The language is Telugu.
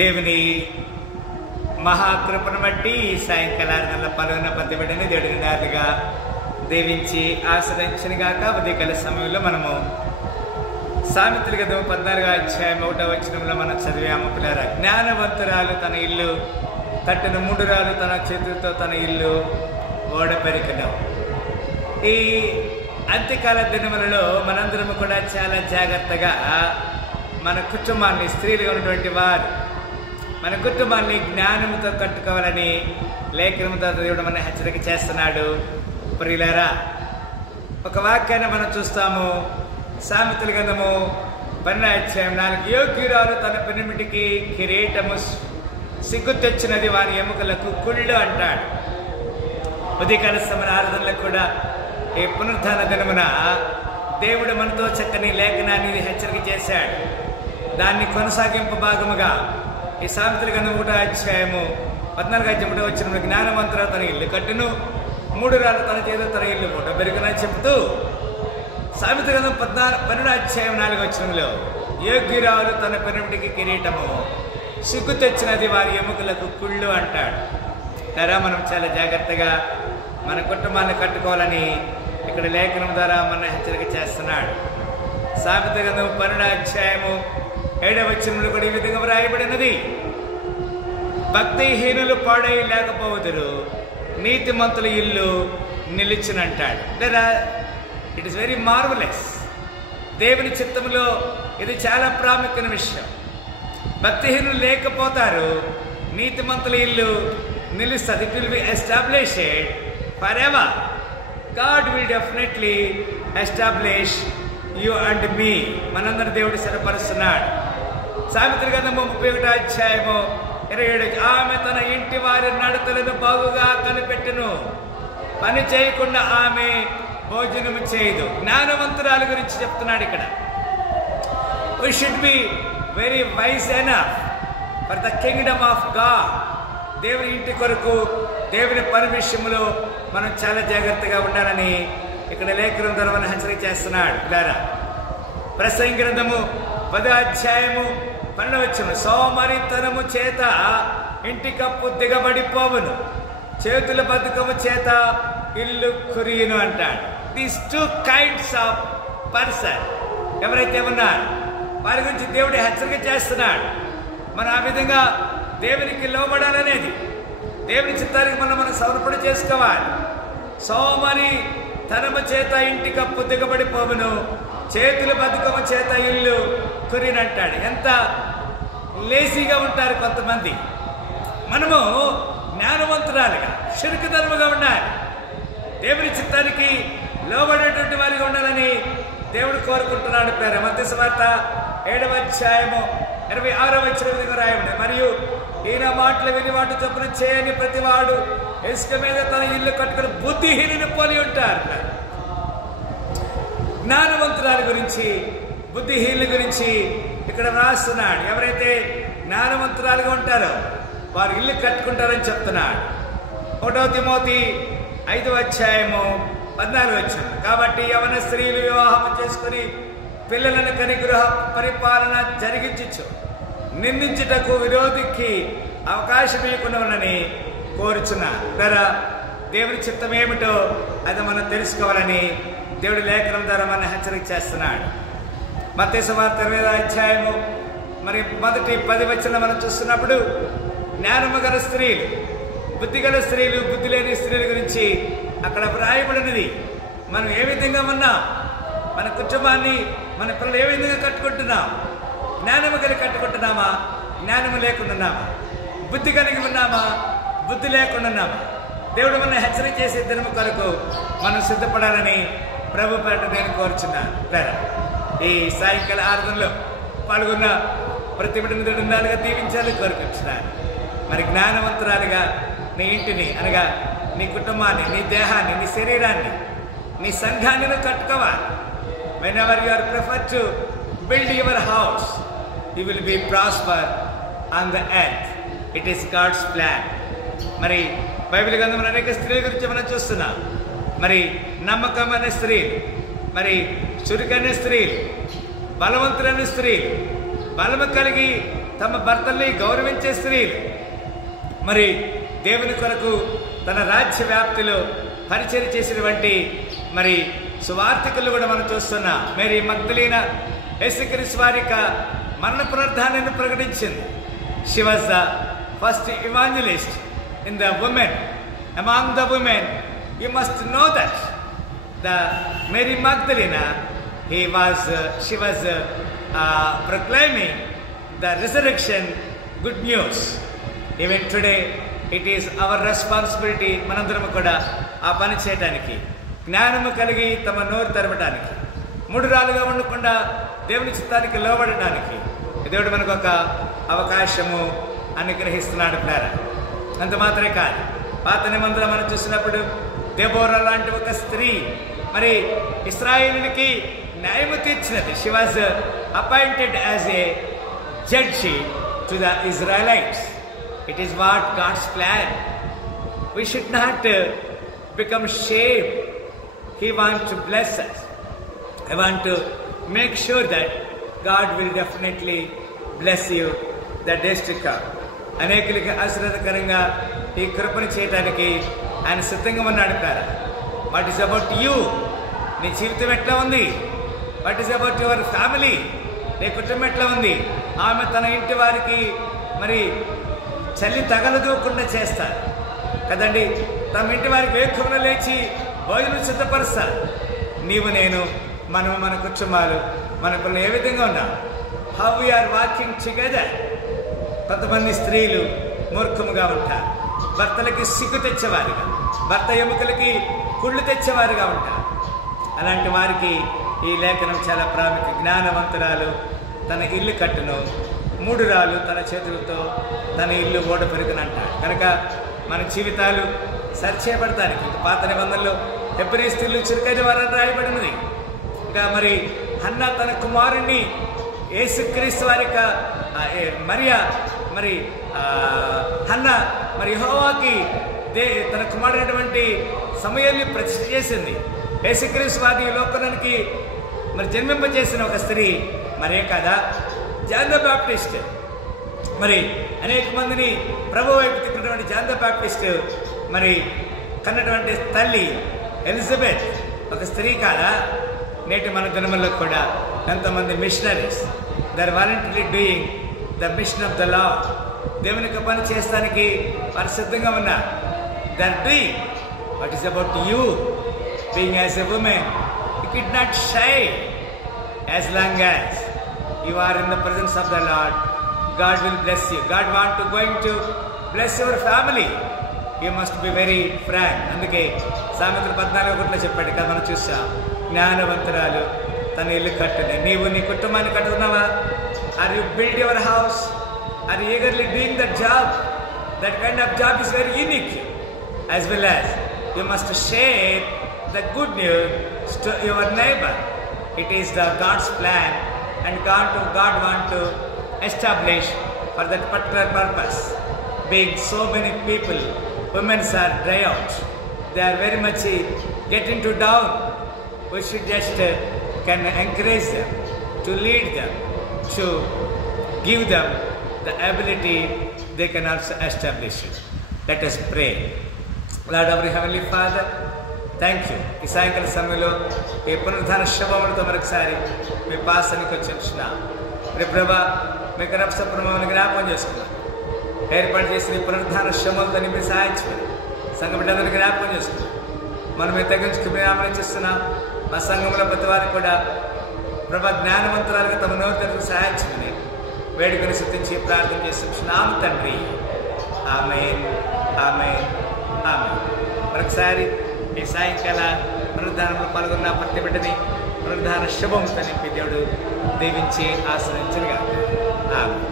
దేవుని మహాకృపను బట్టి సాయంకాల పలువున పద్దెబడిని దేవుడి నాలుగా దీవించి ఆశ్రయించిన గాక. ఉదయకాల సమయంలో మనము సామెతల గ్రంథం 14వ అధ్యాయం 1వ వచనంలో మనం చదివాము. పిల్లరా, జ్ఞానవంతురాలు తన ఇల్లు కట్టిన మూడురాలు తన చేతులతో తన ఇల్లు ఓడపెరికను. ఈ అంత్యకాల దినములలో మనందరము కూడా చాలా జాగ్రత్తగా మన కుటుంబాన్ని, స్త్రీలుగా ఉన్నటువంటి వారు మన కుటుంబాన్ని జ్ఞానంతో కట్టుకోవాలని లేఖనంతో దేవుడు మన హెచ్చరిక చేస్తున్నాడు. ప్రియులారా, ఒక వాక్యాన్ని మనం చూస్తాము. సామెతల గ్రంథము 12వ అధ్యాయం 4, యోగ్యురాలు తన పెనిమిటికి కిరీటము, సిగ్గు తెచ్చినది వారి ఎముకలకు కుళ్ళు అంటాడు. ఉదయకాల సమయ ఆరాధనలో కూడా ఈ పునరుత్థాన దినమున దేవుడు మనతో చక్కని లేఖనాన్ని హెచ్చరిక చేశాడు. దాన్ని కొనసాగింపు భాగముగా ఈ సామెతల గ్రంథం 1వ అధ్యాయము 14వ అధ్యాయం 1వ వచనంలో జ్ఞానవంతురాలు తన ఇల్లు కట్టును, మూడురాలు తన చేత తన ఇల్లు ఓడబెరుకునని చెబుతూ, సామెతల గ్రంథం 12వ అధ్యాయం 4వ వచనంలో యోగ్యురాలు తన పెనిమిటికి కిరీటము, సిగ్గు తెచ్చినది వారి ఎముకలకు కుళ్ళు అంటాడు. ద్వారా మనం చాలా జాగ్రత్తగా మన కుటుంబాన్ని కట్టుకోవాలని ఇక్కడ లేఖనం ద్వారా మన హెచ్చరిక చేస్తున్నాడు. సామెతల గ్రంథం 12వ అధ్యాయము 7వ వచనంలో కూడా ఈ విధంగా వ్రాయబడినది, భక్తిహీనులు పాడై లేకపోదురు, నీతిమంతుల ఇల్లు నిలిచినంటాడు. లేదా ఇట్ ఈస్ వెరీ మార్వలెస్. దేవుని చిత్తములో ఇది చాలా ప్రాముఖ్యమైన విషయం. భక్తిహీనులు లేకపోతారు, నీతిమంతుల ఇల్లు నిలుస్తుంది. It will be established for ever. God will definitely establish you and me. మనందరి దేవుడు స్థిరపరుస్తున్నాడు. సామెతల గ్రంథము 31వ అధ్యాయము 27, ఆమె తన ఇంటి వారి నడతలను బాగుగా కనిపెట్టును, పని చేయకుండా ఆమె భోజనము చేయదు. జ్ఞానవంతురాలు గురించి చెప్తున్నాడు ఇక్కడ. We should be very wise enough for the kingdom of God. దేవుని ఇంటి కొరకు, దేవుని పని విషయంలో మనం చాలా జాగ్రత్తగా ఉండాలని ఇక్కడ లేఖనం ద్వారా మనం హెచ్చరిక చేస్తున్నాడు. పిల్లారా, ప్రసంగి గ్రంథము 10వ అధ్యాయము 12వ వచనం, సోమరితనము చేత ఇంటి కప్పు దిగబడిపోవును, చేతుల బతుకము చేత ఇల్లు కురియును అంటాడు. These two kinds of person ఎవరైతే ఉన్నారు వారి గురించి దేవుడు హెచ్చరిక చేస్తున్నాడు. మనం ఆ విధంగా దేవునికి లోబడాలనేది, దేవుని చిత్తానికి మనం సమర్పణ చేసుకోవాలి. సోమరి తనము చేత ఇంటి కప్పు దిగబడిపోవును, చేతుల బతుకము చేత ఇల్లు కురినంటాడు. ఎంత లేజీగా ఉంటారు కొంతమంది. మనము జ్ఞానవంతురాలుగా, శురుకుతనముగా ఉండాలి. దేవుని చిత్తానికి లోబడేటువంటి వారిగా ఉండాలని దేవుడు కోరుకుంటున్నాడు. ప్రేర మత్తయి సువార్త 7వ అధ్యాయము 26వ వచనం రాయబడి, మరియు ఈయన మాటలు విని వాటి చొప్పున చేయని ప్రతివాడు ఇసుక మీద తన ఇల్లు కట్టుకుని బుద్ధిహీనుని పోలి ఉంటారు. జ్ఞానవంతురాల గురించి, బుద్ధిహీనుల గురించి ఇక్కడ రాస్తున్నాడు. ఎవరైతే జ్ఞానవంతురాలుగా ఉంటారో వారు ఇల్లు కట్టుకుంటారని చెప్తున్నాడు. 1వ తిమోతి 5వ అధ్యాయము 14వ వచనం, కాబట్టి యవన స్త్రీలు వివాహం చేసుకుని పిల్లలను కని గృహ పరిపాలన జరిగించు, నిందించుటకు విరోధికి అవకాశం ఇవ్వకుండానని కోరుచున్నాను. ద్వారా దేవుని చిత్తం ఏమిటో అది మనం తెలుసుకోవాలని దేవుడి లేఖనం ద్వారా మనం హెచ్చరిక చేస్తున్నాడు. మత్తయి సువార్త 20వ అధ్యాయము మరి మొదటి 10 వచనం మనం చూస్తున్నప్పుడు జ్ఞానము గల స్త్రీలు, బుద్ధి గల స్త్రీలు, బుద్ధి లేని స్త్రీల గురించి అక్కడ వ్రాయబడినది. మనం ఏ విధంగా ఉన్నాం, మన కుటుంబాన్ని, మన పిల్లలు ఏ విధంగా కట్టుకుంటున్నాం? జ్ఞానము కలిగి కట్టుకుంటున్నామా, జ్ఞానము లేకుండా ఉన్నామా? బుద్ధి కలిగి ఉన్నామా, బుద్ధి లేకుండా ఉన్నామా? దేవుడు మన హెచ్చరిక చేసే దినము కొరకు మనం సిద్ధపడాలని ప్రభు పేట నేను కోరుచున్నాను. ఈ సాయంకాల ఆరాధనలో పాల్గొన్న ప్రతి బిడ్డను దినాలుగా దీవించాలని కోరుకుంటున్నాను. మరి జ్ఞానవంతురాలుగా నీ ఇంటిని, అనగా నీ కుటుంబాన్ని, నీ దేహాన్ని, నీ శరీరాన్ని, నీ సంఘాన్ని కట్టుకోవాలి. whenever you are preferred to build your house, you will be prosper on the earth. It is God's plan. మరి బైబిల్ గ్రంథంలో అనేక స్త్రీల గురించి మనం చూస్తున్నాం. మరి నమ్మకమైన స్త్రీలు, మరి చురుకైన స్త్రీలు, బలవంతులైన స్త్రీలు, బలము కలిగి తమ భర్తల్ని గౌరవించే స్త్రీలు, మరి దేవుని కొరకు తన రాజ్య వ్యాప్తిలో పరిచయం చేసినటువంటి మరి సువార్థికులు కూడా మనం చూస్తున్నాం. మేరీ మగ్దలీనా యేసుక్రీస్తు వారి యొక్క మరణ పునరుద్ధానాన్ని ప్రకటించింది. She was the first evangelist in the women. Among the women you must know that the Mary Magdalena she was proclaiming the resurrection good news. Even today it is our responsibility, మనందరం కూడా ఆ పని చేయడానికి, జ్ఞానము కలిగి తమ నోరు తెరవడానికి, మూఢురాలుగా ఉండకుండా దేవుని చిత్తానికి లోబడడానికి దేవుడు మనకు ఒక అవకాశము అనుగ్రహిస్తున్నాడు ప్రేరణ. అంత మాత్రమే కాదు, పాత నిబంధనలో మనం చూసినప్పుడు దెబోరా లాంటి ఒక స్త్రీ మరి ఇశ్రాయేలునికి న్యాయము తీర్చినది. She was appointed as a judge to the Israelites. It is what God's plan. We should not become shame. He want to bless us. I want to make sure that God will definitely bless you the days to come. అనేకులకి ఆశీర్వాదకరంగా ఈ కృపను చేయడానికి ఆయన సిద్ధంగా ఉన్నాడు. What is about you? నీ జీవితం ఎట్లా ఉంది? What is about your family? నీ కుటుంబం ఎట్లా ఉంది? ఆమె తన ఇంటి వారికి మరి చలి తగలదూకుండా చేస్తారు కదండి. తమ ఇంటి వారికి వేకువన లేచి భోజనం సిద్ధపరుస్తారు. నీవు నేను మనము మన కుటుంబాలు మన పిల్లలు ఏ విధంగా ఉన్నాం? How we are walking together. కొంతమంది స్త్రీలు మూర్ఖముగా ఉంటారు, భర్తలకి సిగ్గు తెచ్చేవారుగా, భర్త ఎముకలకి కుళ్ళు తెచ్చేవారుగా ఉంటారు. అలాంటి వారికి ఈ లేఖనం చాలా ప్రాముఖ్యం. జ్ఞానవంతురాలు తన ఇల్లు కట్టును, మూఢురాలు తన చేతులతో తన ఇల్లు ఓడ పెరుగునంటాడు. కనుక మన జీవితాలు సరిచేయబడతానికి పాత నిబంధనలో హెబ్రీ స్త్రీలు చురుకైన వారని రాయబడినది. ఇంకా మరి హన్నా తన కుమారుణ్ణి యేసుక్రీస్తు వారి మరియా మరి హన్నా మరి యెహోవాకి తన కుమారుడైనటువంటి సమూయేలుని ప్రతిష్ఠ చేసింది. యేసుక్రీస్తు వారి లోకానికి మరి జన్మింపజేసిన ఒక స్త్రీ మరే కాదా? John the Baptist. మరి అనేక మందిని ప్రభు వైపు తిప్పినటువంటి జాన్ ద బాప్టిస్ట్ మరి కన్నటువంటి తల్లి ఎలిజబెత్ ఒక స్త్రీ కాదా? నేటి మన దినముల్లో కూడా ఎంతమంది missionaries they are voluntarily doing the mission of the Lord. దేవుని యొక్క పని చేస్తానికి వారు సిద్ధంగా ఉన్నారు. They are doing. What is about you? Being as a women, you could not shy as long as you are in the presence of the Lord. God will bless you. God going to bless your family. You must be very frank. అందుకే సామెతలు 14:1 చెప్పాడు కదా, మనం చూసాం. జ్ఞానవంతురాలు తన ఇల్లు కట్టుని. నీవు నీ కుటుంబాన్ని కట్టుకున్నావా? Are you build your house? Are you eagerly doing that job? That kind of job is very unique. as well as you must share the good news to your neighbor. It is the God's plan, and God want to establish for that particular purpose. Being so many people, women are dry out. They are very much getting to down. We should just can encourage them, to lead them, to give them the ability they can also establish it. Let us pray. Lord, our Heavenly Father, thank you. ఈ సాయంకాల సమయంలో ఈ పునరుద్ధాన శుభములతో మరొకసారి మీ పాసానికి వచ్చిన రే ప్రభా, మీ గర్భసప్పుడు మమ్మల్ని జ్ఞాపకం చేసుకున్నాం. ఏర్పాటు చేసిన ఈ పునరుద్ధాన శుభములతో మీరు సహాయం చేయండి. సంఘ బిడ్డలందరినీ జ్ఞాపకం చేసుకున్నాం. మనం మీ తగ్గించుకుని ఆమరించిస్తున్నాం. మా సంఘంలో ప్రతి వారికి కూడా ప్రభా జ్ఞానవంతురాలుగా తమ నోరు తెరకు సహాయం చేయమని వేడుకని శుద్ధించి ప్రార్థన చేస్తున్నాం తండ్రి. ఆమేన్, ఆమేన్, ఆమేన్. మరొకసారి ఈ సాయంకాల పునరుద్ధానంలో పాల్గొన్న ప్రతి బిడ్డని పునరుద్ధాన శుభంతో నింపి దేవుడు దీవించి ఆశ్రయించగా. ఆమేన్.